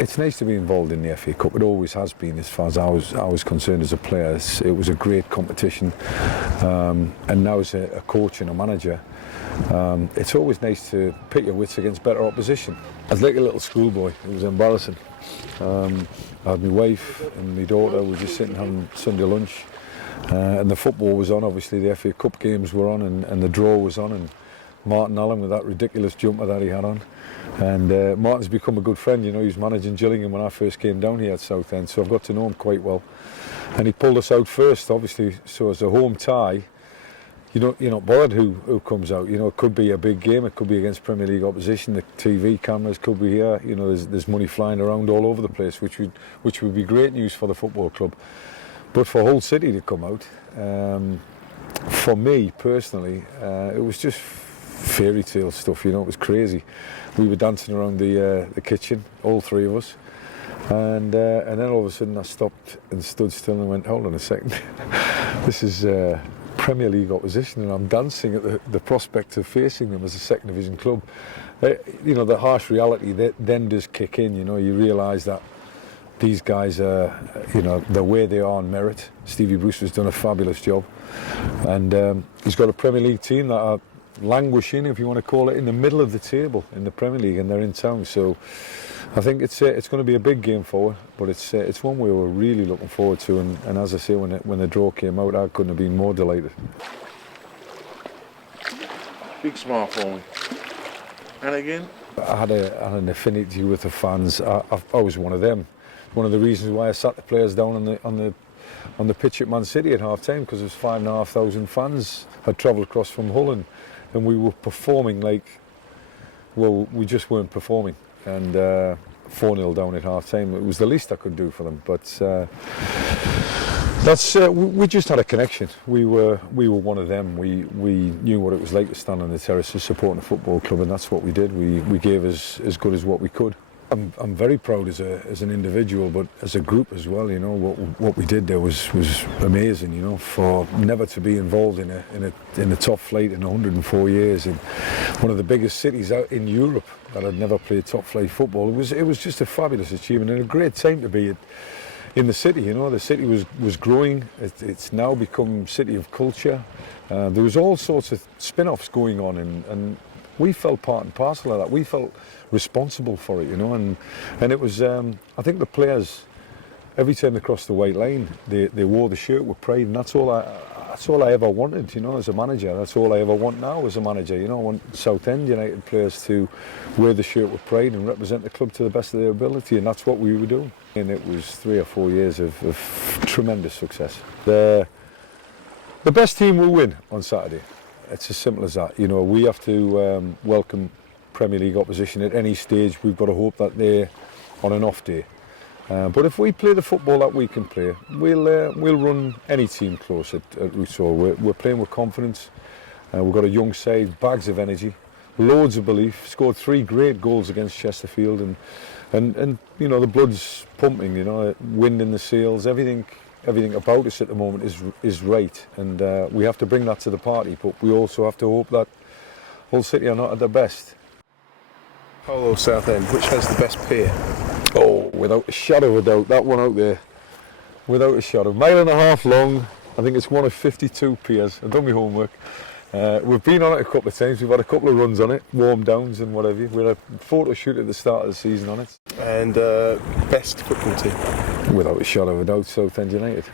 It's nice to be involved in the FA Cup. It always has been, as far as I was concerned as a player. It was a great competition, and now as a coach and a manager, it's always nice to pit your wits against better opposition. I was like a little schoolboy. It was embarrassing. I had my wife and my daughter were just sitting having Sunday lunch, and the football was on. Obviously, the FA Cup games were on, and the draw was on, and Martin Allen with that ridiculous jumper that he had on. And Martin's become a good friend. You know, he was managing Gillingham when I first came down here at Southend, so I've got to know him quite well. And he pulled us out first, obviously, so as a home tie, you're not bothered who comes out. You know, it could be a big game, it could be against Premier League opposition, the TV cameras could be here. You know, there's money flying around all over the place, which would be great news for the football club. But for Hull City to come out, for me personally, it was just fairy tale stuff. You know, it was crazy. We were dancing around the kitchen, all three of us, and then all of a sudden I stopped and stood still and went, hold on a second, this is Premier League opposition, and I'm dancing at the prospect of facing them as a second division club. You know, the harsh reality that then does kick in. You know, you realise that these guys are, you know, the way they are on merit. Stevie Brewster's done a fabulous job, and he's got a Premier League team that are languishing, if you want to call it, in the middle of the table in the Premier League, and they're in town. So I think it's going to be a big game forward, but it's one we were really looking forward to, and as I say, when the draw came out, I couldn't have been more delighted. Big smile for me. And again? I had an affinity with the fans. I was one of them. One of the reasons why I sat the players down on the pitch at Man City at half time, because there was 5,500 fans had travelled across from Hull, and we were performing like, well, we just weren't performing, and 4-0 down at half time. It was the least I could do for them, but we just had a connection. We were one of them. We knew what it was like to stand on the terraces supporting a football club, and that's what we did. We gave as good as what we could. I'm very proud as an individual, but as a group as well. You know, what we did there was amazing. You know, for never to be involved in the top flight in 104 years in one of the biggest cities out in Europe that had never played top flight football. It was just a fabulous achievement and a great time to be in the city. You know, the city was growing. It's now become city of culture. There was all sorts of spin-offs going on, and we felt part and parcel of that. We felt responsible for it, you know, and it was, I think the players, every time they crossed the white line, they wore the shirt with pride, and that's all I ever wanted, you know, as a manager. That's all I ever want now as a manager. You know, I want Southend United players to wear the shirt with pride and represent the club to the best of their ability, and that's what we were doing. And it was 3 or 4 years of tremendous success. The best team will win on Saturday. It's as simple as that. You know, we have to welcome Premier League opposition at any stage. We've got to hope that they're on an off day. But if we play the football that we can play, we'll run any team close at Roots Hall. We're playing with confidence. We've got a young side, bags of energy, loads of belief. Scored 3 great goals against Chesterfield, and you know, the blood's pumping. You know, wind in the sails, everything about us at the moment is right, and we have to bring that to the party. But we also have to hope that Hull City are not at their best. Hull or Southend, which has the best pier? Oh, without a shadow of a doubt, that one out there. Without a shadow. 1.5 miles long. I think it's one of 52 piers. I've done my homework. We've been on it a couple of times. We've had a couple of runs on it, warm downs and whatever. We had a photo shoot at the start of the season on it. And best football team? Without a shadow of a doubt, Southend United.